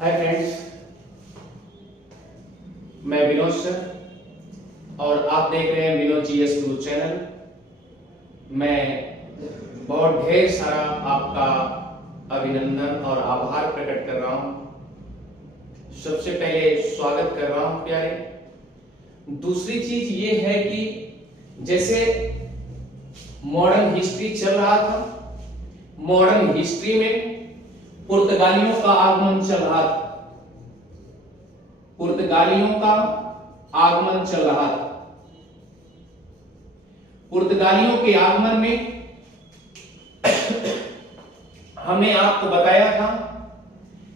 Hi friends, मैं Vinod sir और आप देख रहे हैं विनोद जीएस गुरु चैनल। मैं बहुत ढेर सारा आपका अभिनंदन और आभार प्रकट कर रहा हूं। सबसे पहले स्वागत कर रहा हूं प्यारे। दूसरी चीज ये है कि जैसे मॉडर्न हिस्ट्री चल रहा था, मॉडर्न हिस्ट्री में पुर्तगालियों का आगमन चल रहा था, पुर्तगालियों का आगमन चल रहा था। पुर्तगालियों के आगमन में हमने आपको बताया था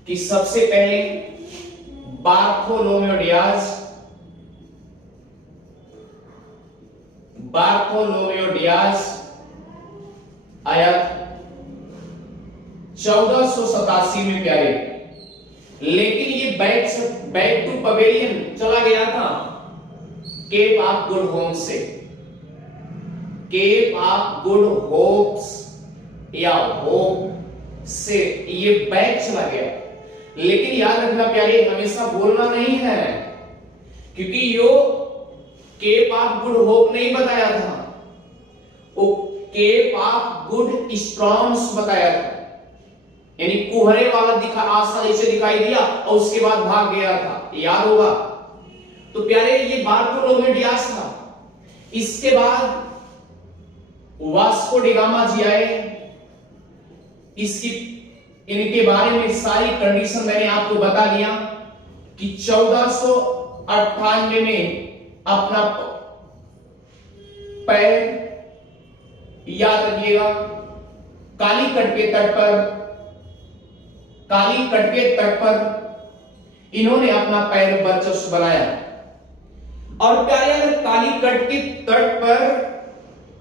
कि सबसे पहले बार्थोलोमेओ डियाज आया 1487 में प्यारे, लेकिन ये बैक टू पवेलियन चला गया था केप ऑफ गुड होम्स से। केप ऑफ गुड होप्स या होप से ये बैक चला गया। लेकिन याद रखना प्यारे, हमेशा बोलना नहीं है, क्योंकि यो केप ऑफ गुड होप नहीं बताया था, वो केप ऑफ गुड स्टॉर्म्स बताया था। यानी कुहरे वाला आसानी से दिखाई दिया और उसके बाद भाग गया था, याद होगा। तो प्यारे ये बार्थोलोमेओ डियाज था। इसके बाद वास्को डी गामा जी आए। इनके बारे में सारी कंडीशन मैंने आपको बता दिया कि 1498 में अपना पैर, याद रखिएगा, कालीकट के तट पर इन्होंने अपना पैर वर्चस्व बनाया। और प्यारे अगर कालीकट के तट पर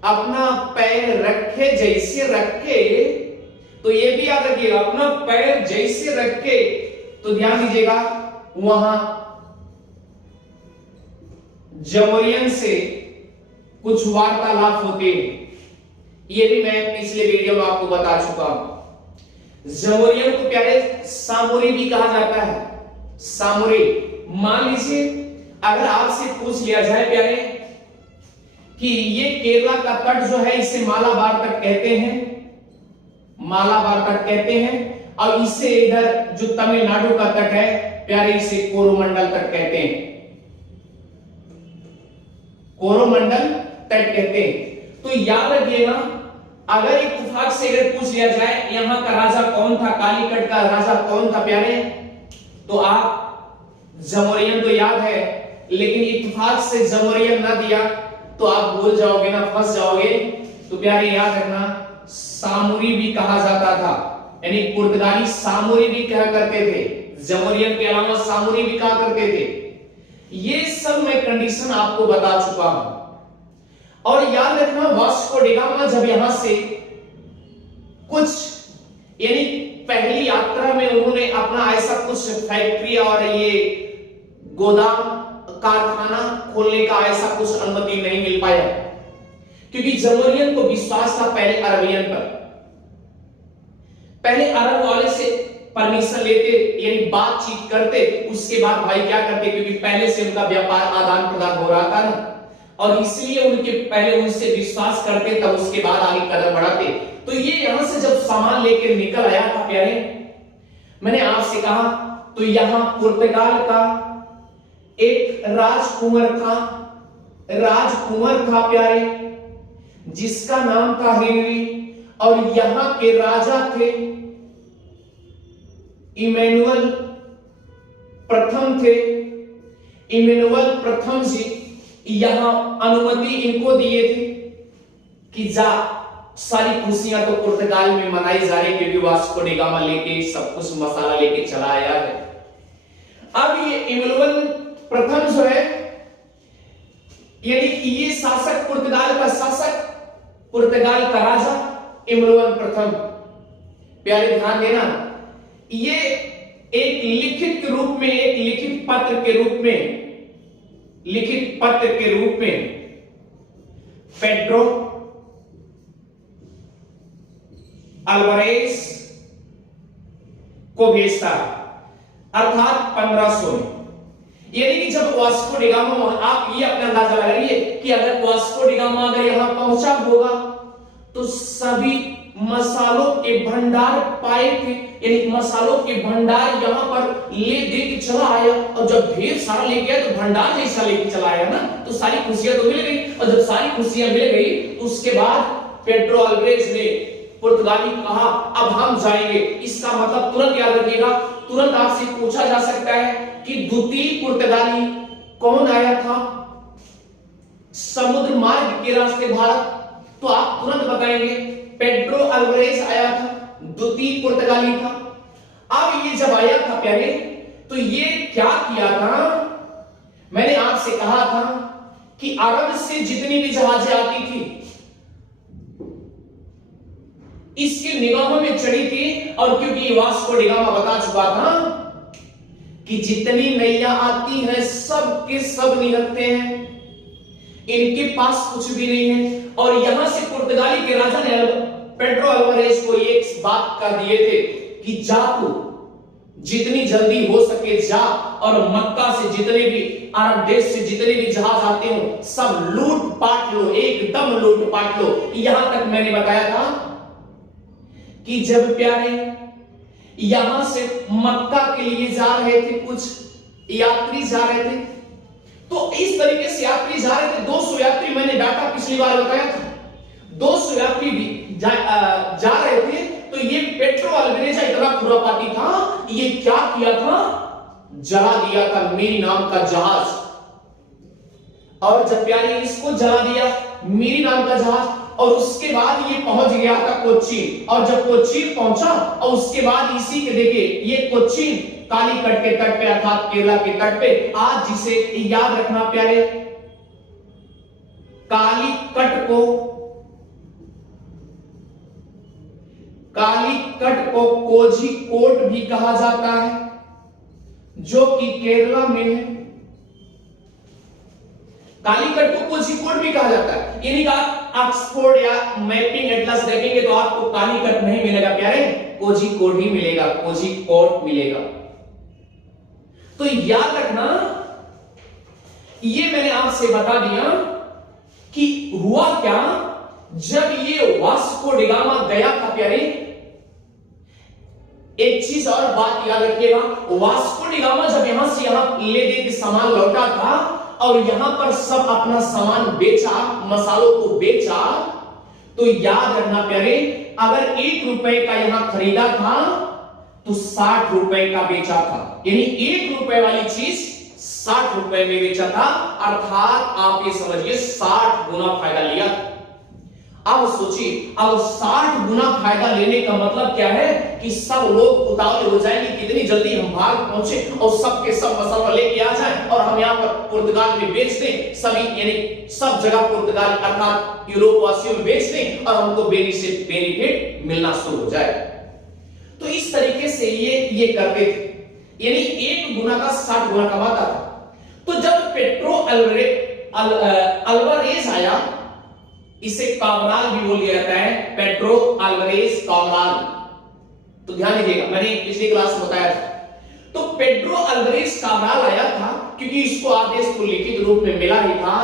अपना पैर रखे, जैसे रखे, तो ये भी याद रखिएगा, अपना पैर जैसे रखे, तो ध्यान दीजिएगा वहां जमोरियन से कुछ वार्तालाप होते हैं। ये भी मैं पिछले वीडियो में आपको बता चुका हूं। जमोरियन को प्यारे सामोरी भी कहा जाता है, सामोरी। मान लीजिए अगर आपसे पूछ लिया जाए प्यारे कि ये केरला का तट जो है इसे मालाबार तक कहते हैं, मालाबार तट कहते हैं, और इसे इधर जो तमिलनाडु का तट है प्यारे इसे कोरोमंडल तट कहते हैं, कोरोमंडल तट कहते हैं। तो याद रखिएगा, अगर इत्तेफाक से अगर पूछ लिया जाए यहां का राजा कौन था, कालीकट का राजा कौन था प्यारे, तो आप जमोरियन तो याद है, लेकिन इत्तेफाक से जमोरियन ना दिया तो आप भूल जाओगे ना, फंस जाओगे। तो प्यारे याद रखना, सामोरी भी कहा जाता था, यानी पुर्तगाली सामोरी भी कहा करते थे, जमोरियन के अलावा सामोरी भी कहा करते थे। ये सब मैं कंडीशन आपको बता चुका हूं। और याद रखना, वास्को डी गामा जब यहां से कुछ, यानी पहली यात्रा में उन्होंने अपना ऐसा कुछ फैक्ट्री और ये गोदाम कारखाना खोलने का ऐसा कुछ अनुमति नहीं मिल पाया, क्योंकि जमोरियन को विश्वास था पहले अरबियन पर। पहले अरब वाले से परमिशन लेते, यानी बातचीत करते, उसके बाद भाई क्या करते, क्योंकि पहले से उनका व्यापार आदान प्रदान हो रहा था ना, और इसलिए उनके पहले उनसे विश्वास करते, तब उसके बाद आगे कदम बढ़ाते। तो ये यहां से जब सामान लेकर निकल आया था प्यारे, मैंने आपसे कहा, तो यहां पुर्तगाल का एक राजकुंवर था प्यारे, जिसका नाम था हेनरी, और यहां के राजा थे इमैनुअल प्रथम जी। यहां अनुमति इनको दिए थे कि जा, सारी खुशियां तो पुर्तगाल में मनाई जा रही, क्योंकि वास्को डी गामा लेके सब कुछ मसाला लेके चला आया है। अब ये इमैनुअल प्रथम जो है, यानी कि ये शासक, पुर्तगाल का शासक, पुर्तगाल का राजा इमैनुअल प्रथम, प्यारे ध्यान देना, ये एक लिखित रूप में, एक लिखित पत्र के रूप में पेड्रो अल्वारेज को भेजता। अर्थात 1500 में। यानी कि जब वास्को डी गामा, आप ये अपना अंदाजा लगाइए कि अगर वास्को डी गामा अगर यहां पहुंचा होगा तो सभी मसालों के भंडार पाए थे, यानी मसालों के भंडार यहां पर ले दे के चला आया, और जब ढेर सारा ले गया तो भंडार जैसा लेके चला आया ना, तो सारी खुशियां तो मिल गई। और जब सारी खुशियां मिल गई तो उसके बाद पेड्रो अल्वारेज ने पुर्तगाली कहा अब हम जाएंगे। इसका मतलब तुरंत याद रखिएगा, तुरंत आपसे पूछा जा सकता है कि द्वितीय पुर्तगाली कौन आया था समुद्र मार्ग के रास्ते भारत, तो आप तुरंत बताएंगे पेड्रो अल्वारेज आया था, द्वितीय पुर्तगाली था। अब ये जब आया था प्यारे, तो ये क्या किया था, मैंने आपसे कहा था कि अरब से जितनी भी जहाजें आती थी इसकी निगाहों में चढ़ी थी, और क्योंकि वास्को डी गामा बता चुका था कि जितनी नैया आती हैं सब के सब निहत्थे हैं, इनके पास कुछ भी नहीं है। और यहां से पुर्तगाली के राजा ने पेड्रो अल्वारेज को एक बात कह दिए थे कि जा तू जितनी जल्दी हो सके जा, और मक्का से जितने भी अरब देश से जितने भी जहाज आते हो सब लूट पाट लो, एकदम लूट पाट लो। यहां तक मैंने बताया था कि जब प्यारे यहां से मक्का के लिए जा रहे थे, कुछ यात्री जा रहे थे, तो इस तरीके से यात्री जा रहे थे, 200 यात्री, मैंने डाटा पिछली बार बताया था, 200 यात्री भी जा रहे थे। तो ये पेड्रो अल्वारेज इतना खुरापाती था, ये क्या किया था, जला दिया था मीरी नाम का जहाज। और जब प्यारे इसको जला दिया मीरी नाम का जहाज, और उसके बाद ये पहुंच गया था कोच्चि, और जब कोच्चि पहुंचा और उसके बाद इसी के देखिए ये कोच्चि कालीकट के तट पे अर्थात केरला के तट पे, आज जिसे याद रखना प्यारे, कालीकट को कोझिकोड भी कहा जाता है, जो कि केरला में है। कालीकट को कोझिकोड भी कहा जाता है, यानी आप ऑक्सफोर्ड या मैपिंग एटलस देखेंगे तो आपको कालीकट नहीं मिलेगा प्यारे, कोझिकोड ही मिलेगा, कोझिकोड मिलेगा। तो याद रखना, ये मैंने आपसे बता दिया कि हुआ क्या जब ये वास्को डी गामा गया था प्यारे। एक चीज और बात याद रखिएगा, वास्को डी गामा जब यहां से यहां ले दे के सामान लौटा था और यहां पर सब अपना सामान बेचा, मसालों को बेचा, तो याद रखना प्यारे, अगर 1 रुपए का यहां खरीदा था तो 60 रुपए का बेचा था, यानी 1 रुपए वाली चीज 60 रुपए में बेचा था, अर्थात आप ये समझिए 60 गुना फायदा लिया। अब सोचिए, अब 60 गुना फायदा लेने का मतलब क्या है कि सब लोग उतावले हो जाएंगे, कितनी जल्दी हम भारत पहुंचे और सबके सब मसाला लेके आ जाए और हम यहां पर पुर्तगाल में बेच दें, सभी यानी सब जगह पुर्तगाल अर्थात यूरोप वासियों में बेच दें और हमको बेनिफिट मिलना शुरू हो जाए। तो इस तरीके से ये करते थे, यानी 1 गुना का 60 गुना कमाता था। तो जब पेड्रो अल्वारेज आया, इसे कामराल भी बोल दिया जाता है, पेड्रो अल्वारेज कामराल, तो ध्यान दीजिएगा, मैंने पिछली क्लास में बताया था। तो पेड्रो अल्वारेज कामराल आया था क्योंकि इसको आदेश तो लिखित रूप में मिला ही था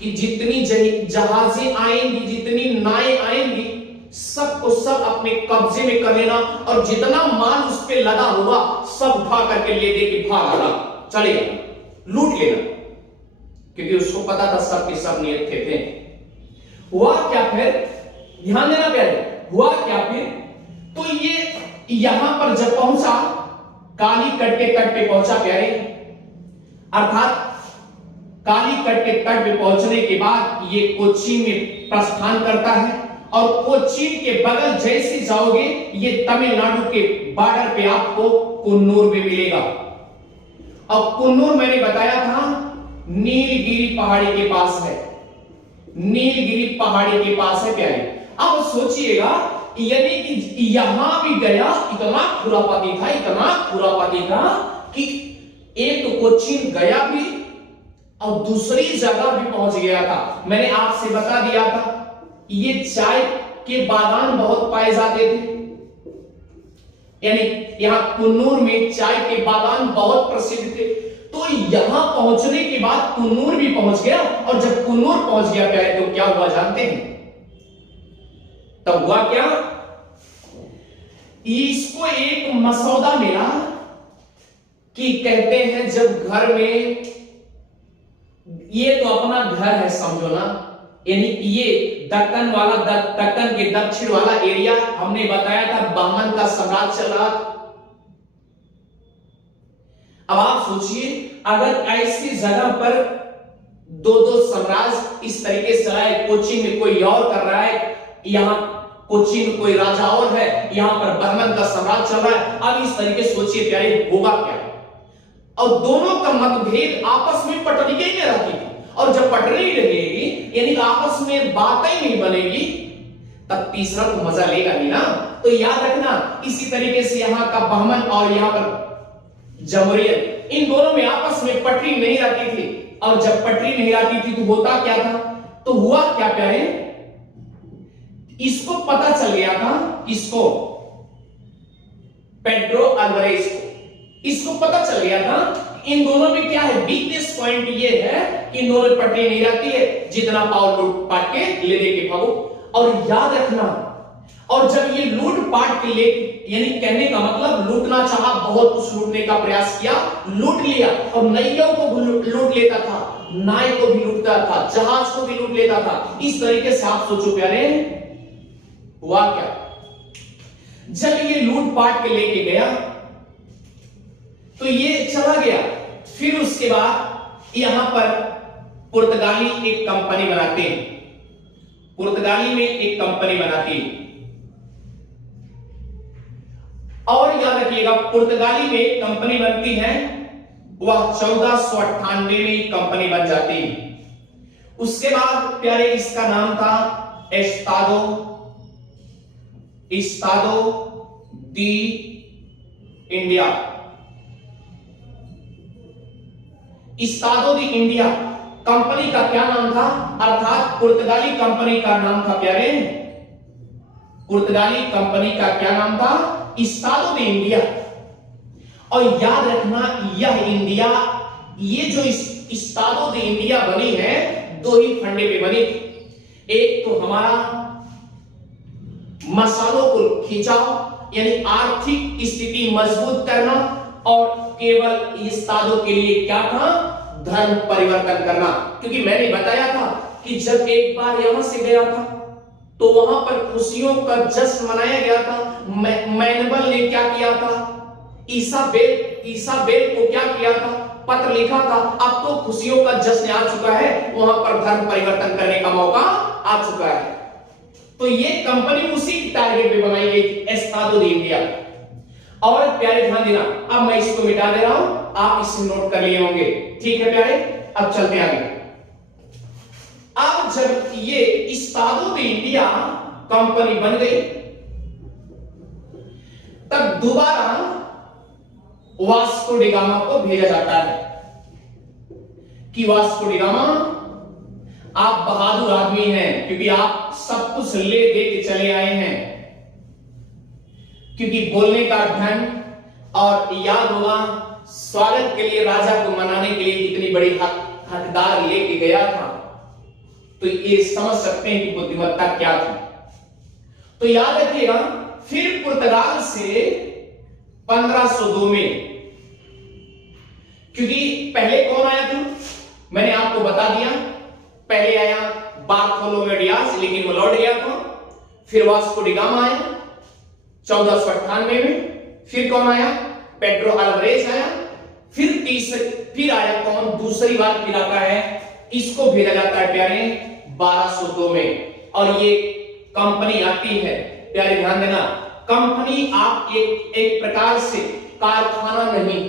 कि जितनी जहाजें आएंगी, जितनी नाएं आएंगी, सबको सब अपने कब्जे में कर लेना और जितना माल उस पे लदा होगा सब उठा करके ले दे के भाग आना, चलेगा, लूट लेना, क्योंकि उसको पता था सबके सब नियत थे। हुआ क्या फिर, ध्यान देना प्यारे, हुआ क्या फिर, तो ये यहां पर जब पहुंचा, कालीकट के तट पे पहुंचा प्यारे, अर्थात कालीकट के तट पे पहुंचने के बाद ये कोच्चि में प्रस्थान करता है और कोच्चि के बगल जैसे जाओगे ये तमिलनाडु के बॉर्डर पे आपको कुन्नूर में मिलेगा। और कुन्नूर मैंने बताया था नीलगिरी पहाड़ी के पास है, नीलगिरी पहाड़ी के पास है प्यारे। अब सोचिएगा, यदि कि यहां भी गया, इतना खुरापाती था, इतना खुरापाती था कि एक तो कोच्चिन गया भी और दूसरी जगह भी पहुंच गया था। मैंने आपसे बता दिया था ये चाय के बागान बहुत पाए जाते थे, यानी यहां कुन्नूर में चाय के बागान बहुत प्रसिद्ध थे। तो यहां पहुंचने के बाद कुन्नूर भी पहुंच गया, और जब कुन्नूर पहुंच गया प्यारे तो क्या हुआ जानते हैं? तब हुआ क्या, इसको एक मसौदा मिला कि कहते हैं जब घर में, ये तो अपना घर है समझो ना, यानी ये दक्कन वाला दक्कन के दक्षिण वाला एरिया हमने बताया था बहमन का साम्राज्य चल रहा था। अब आप सोचिए अगर ऐसी जगह पर दो दो साम्राज्य इस तरीके से चला है, कोच्चि में कोई और कर रहा है, यहां कोच्चि में कोई राजा और है, यहां पर बहमन का साम्राज्य चल रहा है। अब इस तरीके सोचिए प्यारे होगा क्या, और दोनों का मतभेद आपस में पटरी ही रहती थी, और जब पटरी रहेगी यानी आपस में बातें ही नहीं बनेगी, तब तीसरा तो मजा लेगा नहीं ना। तो याद रखना इसी तरीके से यहां का बहमन और यहां पर जमहूरियत, इन दोनों में आपस में पटरी नहीं रहती थी, और जब पटरी नहीं रहती थी तो होता क्या था, तो हुआ क्या प्यारे, इसको पता चल गया था, इसको पेड्रो अल्वारेज को, इसको पता चल गया था इन दोनों में क्या है, वीकनेस पॉइंट ये है कि इन दोनों में पटरी नहीं रहती है, जितना पाओ लूट पाट के ले दे के भागो। और याद रखना, और जब ये लूट पाट के ले, यानी कहने का मतलब लूटना चाहा, बहुत कुछ लूटने का प्रयास किया, लूट लिया, और नैयों को भी लूट लेता था, नाय को भी लूटता था, जहाज को भी लूट लेता था। इस तरीके से आप सोचो प्यारे हुआ क्या, जब ये लूट पाट के लेके गया तो ये चला गया, फिर उसके बाद यहां पर पुर्तगाली एक कंपनी बनाते हैं, पुर्तगाली में एक कंपनी बनाती है, और याद रखिएगा पुर्तगाली में एक कंपनी बनती है, वह 1498 में कंपनी बन जाती है। उसके बाद प्यारे इसका नाम था एस्तादो दी इंडिया, एस्तादो दी इंडिया कंपनी का क्या नाम था, अर्थात पुर्तगाली कंपनी का नाम था प्यारे, पुर्तगाली कंपनी का क्या नाम था, एस्तादो दी इंडिया। और याद रखना यह इंडिया, ये जो एस्तादो दी इंडिया बनी है, दो ही फंडे पे बनी थी, एक तो हमारा मसालों को खिंचाव यानी आर्थिक स्थिति मजबूत करना, और केवल एस्तादो के लिए क्या था, धर्म परिवर्तन करना। क्योंकि मैंने बताया था कि जब एक बार यहां से गया था तो वहां पर खुशियों का जश्न मनाया गया था। मैनबल ने क्या किया था, ईसाबेल को क्या किया था, पत्र लिखा था। अब तो खुशियों का जश्न आ चुका है, वहां पर धर्म परिवर्तन करने का मौका आ चुका है। तो ये कंपनी उसी टारगेट पे बनाई गई थी, एस्तादो दी इंडिया। और प्यारे ध्यान देना, अब मैं इसको मिटा दे रहा हूं, आप इसे नोट कर लिए होंगे, ठीक है प्यारे। अब चलते आगे। अब जब ये एस्तादो दी इंडिया कंपनी बन गई, तब दोबारा वास्को डी गामा को भेजा जाता है कि वास्को डी गामा आप बहादुर आदमी हैं, क्योंकि आप सब कुछ ले दे के चले आए हैं, क्योंकि बोलने का ढंग, और याद होगा स्वागत के लिए राजा को मनाने के लिए कितनी बड़ी हकदार लेके गया था, तो ये समझ सकते हैं कि बुद्धिमत्ता क्या थी। तो याद रखिएगा, फिर पुर्तगाल से 1502 में, क्योंकि पहले कौन आया था मैंने आपको बता दिया, पहले आया बार्थोलोमेओ डियाज, लेकिन वो लौट गया था। फिर वास्को डी गामा आया 1498 में, फिर कौन आया, पेड्रो अल्वारेज आया, फिर आया कौन, दूसरी बार फिर आता है, इसको भेजा जाता है प्यारे 1202 में, और ये कंपनी आती है। प्यारे ध्यान देना, कंपनी आप एक प्रकार से कारखाना नहीं,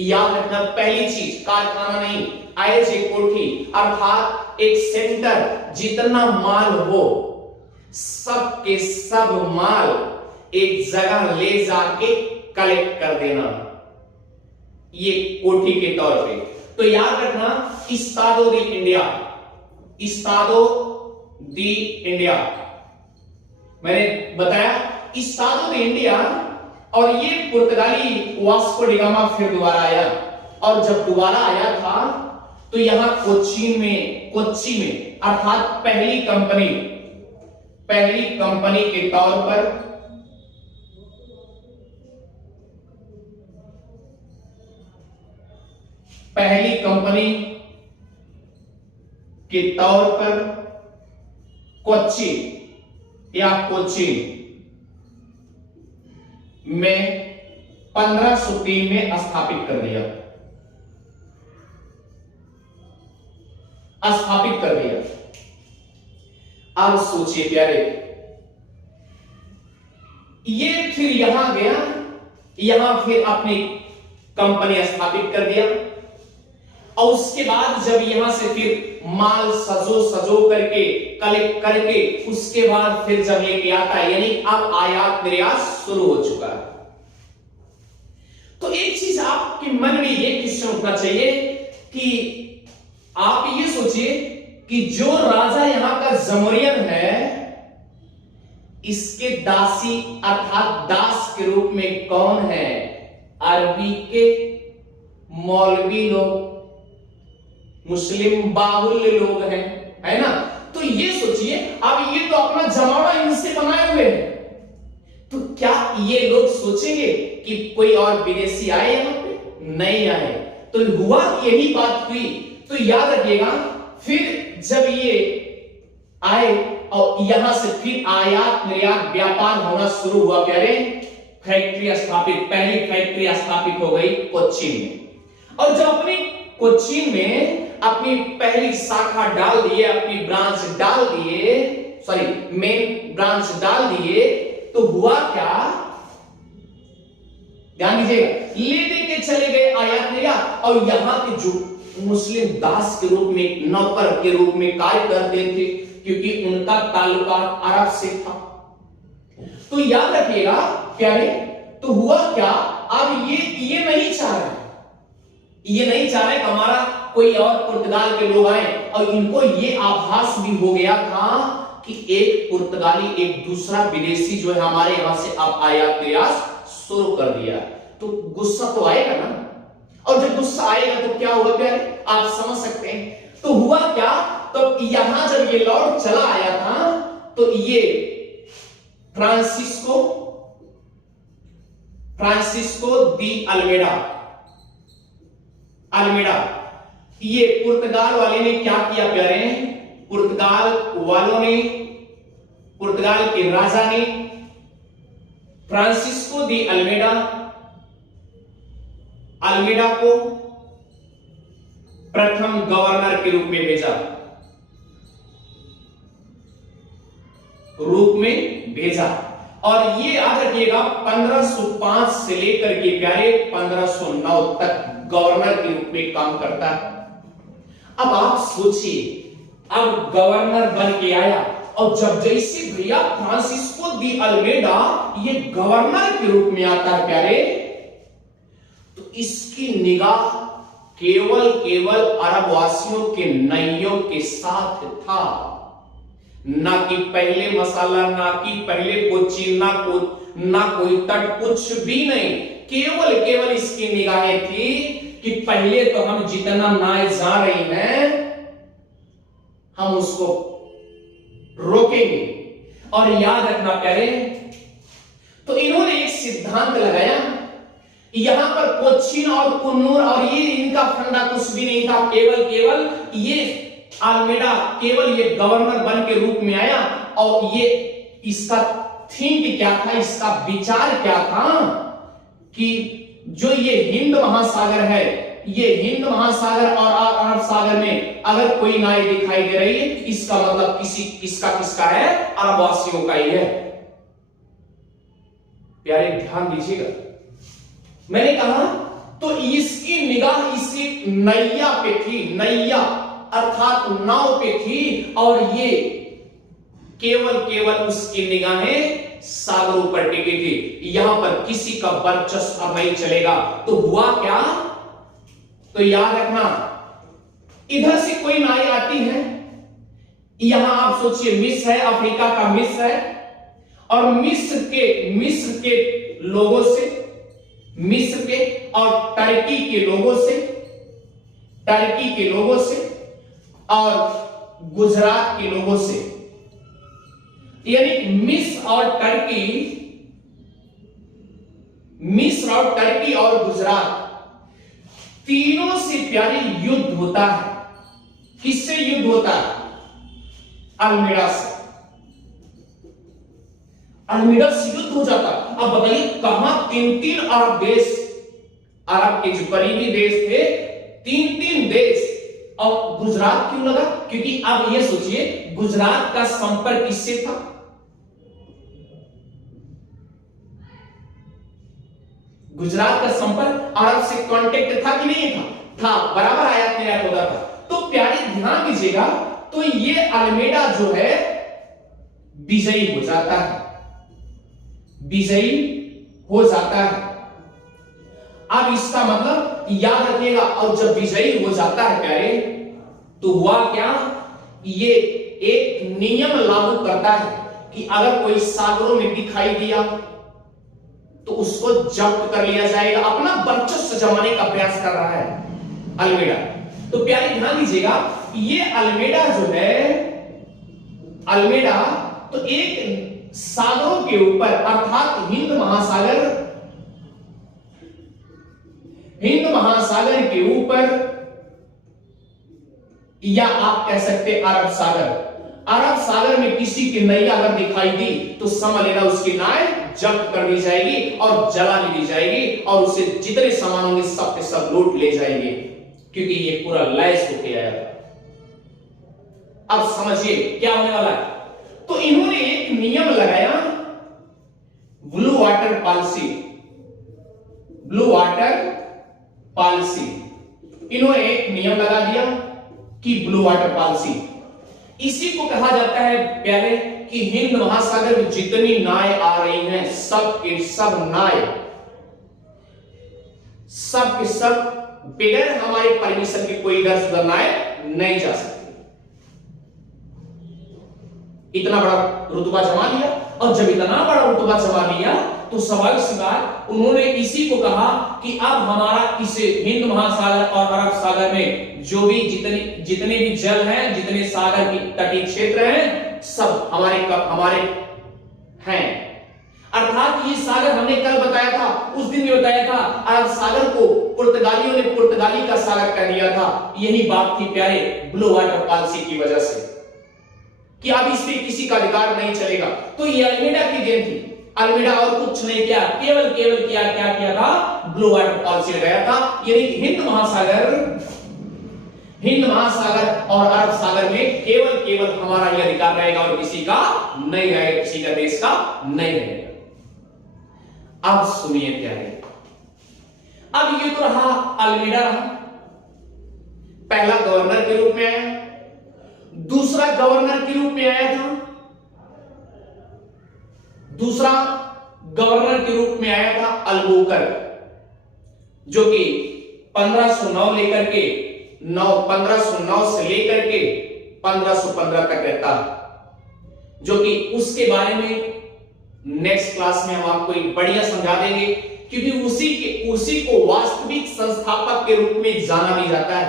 याद रखना पहली चीज, कारखाना नहीं, एज ए कोठी, अर्थात एक सेंटर, जितना माल हो सब के सब माल एक जगह ले जाके कलेक्ट कर देना, ये कोठी के तौर पे। तो याद रखना एस्तादो दी इंडिया, एस्तादो दी इंडिया मैंने बताया, एस्तादो दी इंडिया, और ये पुर्तगाली वास्को डी गामा फिर दोबारा आया, और जब दोबारा आया था तो यहां कोच्चि में अर्थात पहली कंपनी के तौर पर कोच्चि या कोचीन में 1503 में स्थापित कर दिया। अब सोचिए प्यारे, ये फिर यहां गया, यहां फिर अपनी कंपनी स्थापित कर दिया, और उसके बाद जब यहां से फिर माल सजो करके कलेक्ट करके उसके बाद फिर जब लेके आता है, यानी अब आयात निर्यात शुरू हो चुका है। तो एक चीज आपके मन में ये क्वेश्चन उठना चाहिए कि आप ये सोचिए कि जो राजा यहां का जमोरियन है, इसके दासी अर्थात दास के रूप में कौन है? अरबी के मौलवी लोग, मुस्लिम बाहुल्य लोग हैं, है ना। तो ये सोचिए, अब ये तो अपना जमाना इनसे बनाए हुए हैं, तो क्या ये लोग सोचेंगे कि कोई और विदेशी आए यहां पे? नहीं आए। तो हुआ यही बात हुई। तो याद रखिएगा, फिर जब ये आए और यहां से फिर आयात निर्यात व्यापार होना शुरू हुआ, प्यारे, फैक्ट्री स्थापित, पहली फैक्ट्री स्थापित हो गई कोच्चि में। और जब अपनी कोच्चि में अपनी पहली शाखा डाल दिए, अपनी ब्रांच डाल दिए, मेन ब्रांच डाल दिए, तो हुआ क्या? ध्यान दीजिएगा, ले दे के चले गए आयात निर्यात, और यहां के जो मुस्लिम दास के रूप में, नौकर के रूप में कार्य करते थे, क्योंकि उनका ताल्लुका अरब से था। तो याद रखिएगा प्यारे, तो हुआ क्या? अब ये नहीं चाह रहे कि हमारा कोई और पुर्तगाल के लोग आए, और इनको ये आभास भी हो गया था कि एक पुर्तगाली, एक दूसरा विदेशी जो है हमारे यहां से अब आयात निर्यात शुरू कर दिया। तो गुस्सा तो आएगा ना, और जब गुस्सा आएगा तो क्या होगा प्यारे, आप समझ सकते हैं। तो हुआ क्या? तो यहां जब ये लौट चला आया था, तो ये फ्रांसिस्को दी अल्मेडा, ये पुर्तगाल वाले ने क्या किया प्यारे? पुर्तगाल के राजा ने फ्रांसिस्को दी अल्मेडा को प्रथम गवर्नर के रूप में भेजा। और ये याद रखिएगा, 1505 से लेकर के प्यारे 1509 तक गवर्नर के रूप में काम करता है। अब आप सोचिए, अब गवर्नर बन के आया, और जब जैसे भैया फ्रांसिस्को दी अल्मेडा ये गवर्नर के रूप में आता है प्यारे, तो इसकी निगाह केवल अरब वासियों के नैयों के साथ था, ना कि पहले मसाला, ना कि पहले कोच्चि, ना कोई तट, कुछ भी नहीं। केवल इसकी निगाहें थी कि पहले तो हम जितना नाय जा रही हैं हम उसको रोकेंगे। और याद रखना प्यारे, तो इन्होंने एक सिद्धांत लगाया, यहां पर कोच्चिन और कुन्नूर और ये इनका फंडा कुछ भी नहीं था, केवल ये अल्मेडा केवल ये गवर्नर बन के रूप में आया, और ये इसका थिंक क्या था, इसका विचार क्या था कि जो ये हिंद महासागर है, ये हिंद महासागर और अरब सागर में अगर कोई नाव दिखाई दे रही है, इसका मतलब किसका है? अरबवासियों का ही है। प्यारे ध्यान दीजिएगा, मैंने कहा तो इसकी निगाह इसी नैया पे थी, नैया अर्थात नाव पे थी, और ये केवल उसकी निगाहें सागरों पर टिकी थी। यहां पर किसी का वर्चस्व अब नहीं चलेगा। तो हुआ क्या? तो याद रखना, इधर से कोई नाई आती है, यहां आप सोचिए मिस्र है, अफ्रीका का मिस्र है, और मिस्र के लोगों से, मिस्र के और टर्की के लोगों से, टर्की के लोगों से और गुजरात के लोगों से। यानी मिस्र और टर्की और गुजरात तीनों से प्यारे युद्ध होता है। किससे युद्ध होता है? अल्मेड़ा से। अल्मेड़ा से युद्ध हो जाता। अब बताइए कहां तीन अरब देश, अरब के जो करीबी देश थे, तीन देश। और गुजरात क्यों लगा? क्योंकि अब ये सोचिए गुजरात का संपर्क किससे था? गुजरात का संपर्क अरब से कांटेक्ट था कि नहीं था? था, बराबर आयात निर्यात होता था। तो प्यारे ध्यान दीजिएगा, तो ये अल्मेड़ा जो है विजयी हो जाता है, विजयी हो जाता है। अब इसका मतलब याद रखिएगा, और जब विजयी हो जाता है प्यारे, तो हुआ क्या? ये एक नियम लागू करता है कि अगर कोई सागरों में दिखाई दिया तो उसको जब्त कर लिया जाएगा। अपना वर्चस्व जमाने का प्रयास कर रहा है अल्मेड़ा। तो प्यारे ध्यान दीजिएगा, ये अल्मेड़ा जो है, अल्मेड़ा तो एक सागरों के ऊपर, अर्थात हिंद महासागर के ऊपर, या आप कह सकते अरब सागर, अरब सागर में किसी की नैया अगर दिखाई दी तो समझ लेना उसकी नाव जब्त कर दी जाएगी और जला दी जाएगी, और उससे जितने सामान होंगे सब के सब लूट ले जाएंगे, क्योंकि ये पूरा लैस होके आया था। अब समझिए क्या होने वाला है। तो इन्होंने एक नियम लगाया, blue water policy. Blue water policy, इन्होंने एक नियम लगा दिया कि ब्लू वाटर पॉलिसी। इसी को कहा जाता है प्यारे कि हिंद महासागर में जितनी नावें आ रही हैं, सब के सब नावें, सब के सब बगैर हमारे परमिशन के कोई इधर उधर नावें नहीं जा सकती। इतना बड़ा रुतबा जमा लिया, और जब इतना बड़ा रुतबा जमा लिया तो स्वाभाविक सी बात, उन्होंने इसी को कहा कि अब हमारा इस हिंद महासागर और अरब सागर में जो भी जितने भी जल हैं, जितने सागर की तटीय क्षेत्र हैं, सब हमारे हैं। अर्थात ये सागर हमने कल बताया था, उस दिन भी बताया था, अरब सागर को पुर्तगालियों ने पुर्तगाली का सागर कह दिया था। यही बात थी प्यारे ब्लू वाटर पॉलिसी की वजह से, कि अब इस पे किसी का अधिकार नहीं चलेगा। तो ये अल्मेड़ा की देन थी। अल्मेड़ा और कुछ नहीं किया, केवल क्या किया था? ब्लू वाटर पॉलिसी लगाया था। यानी हिंद महासागर और अरब सागर में केवल हमारा ही अधिकार रहेगा और किसी का नहीं रहेगा, किसी का देश का नहीं रहेगा। अब सुनिए प्यारे, अब ये तो रहा अल्मेड़ा रहा, पहला गवर्नर के रूप में आया, दूसरा गवर्नर के रूप में आया था, दूसरा गवर्नर के रूप में आया था अल्बुकर्क, जो कि 1509 से लेकर के 1515 तक रहता, जो कि उसके बारे में नेक्स्ट क्लास में हम आपको एक बढ़िया समझा देंगे, क्योंकि उसी को वास्तविक संस्थापक के रूप में जाना भी जाता है।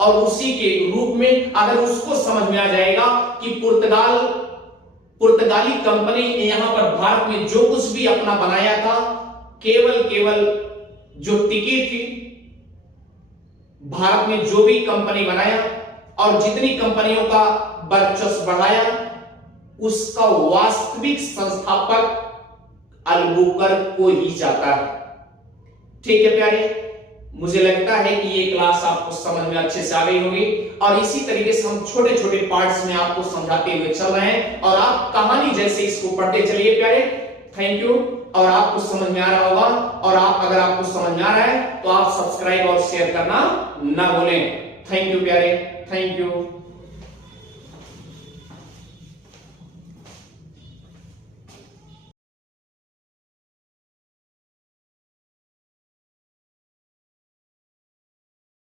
और उसी के रूप में अगर उसको समझ में आ जाएगा कि पुर्तगाली कंपनी ने यहां पर भारत में जो कुछ भी अपना बनाया था, केवल जो टिकी थी, भारत में जो भी कंपनी बनाया और जितनी कंपनियों का वर्चस्व बढ़ाया, उसका वास्तविक संस्थापक अल्बुकर्क को ही जाता है। ठीक है प्यारे, मुझे लगता है कि ये क्लास आपको समझ में अच्छे से आ गई होगी, और इसी तरीके से हम छोटे छोटे पार्ट्स में आपको समझाते हुए चल रहे हैं, और आप कहानी जैसे इसको पढ़ते चलिए प्यारे। Thank you. और आपको समझ में आ रहा होगा, और अगर आपको समझ में आ रहा है तो आप सब्सक्राइब और शेयर करना ना भूलें। थैंक यू प्यारे, थैंक यू।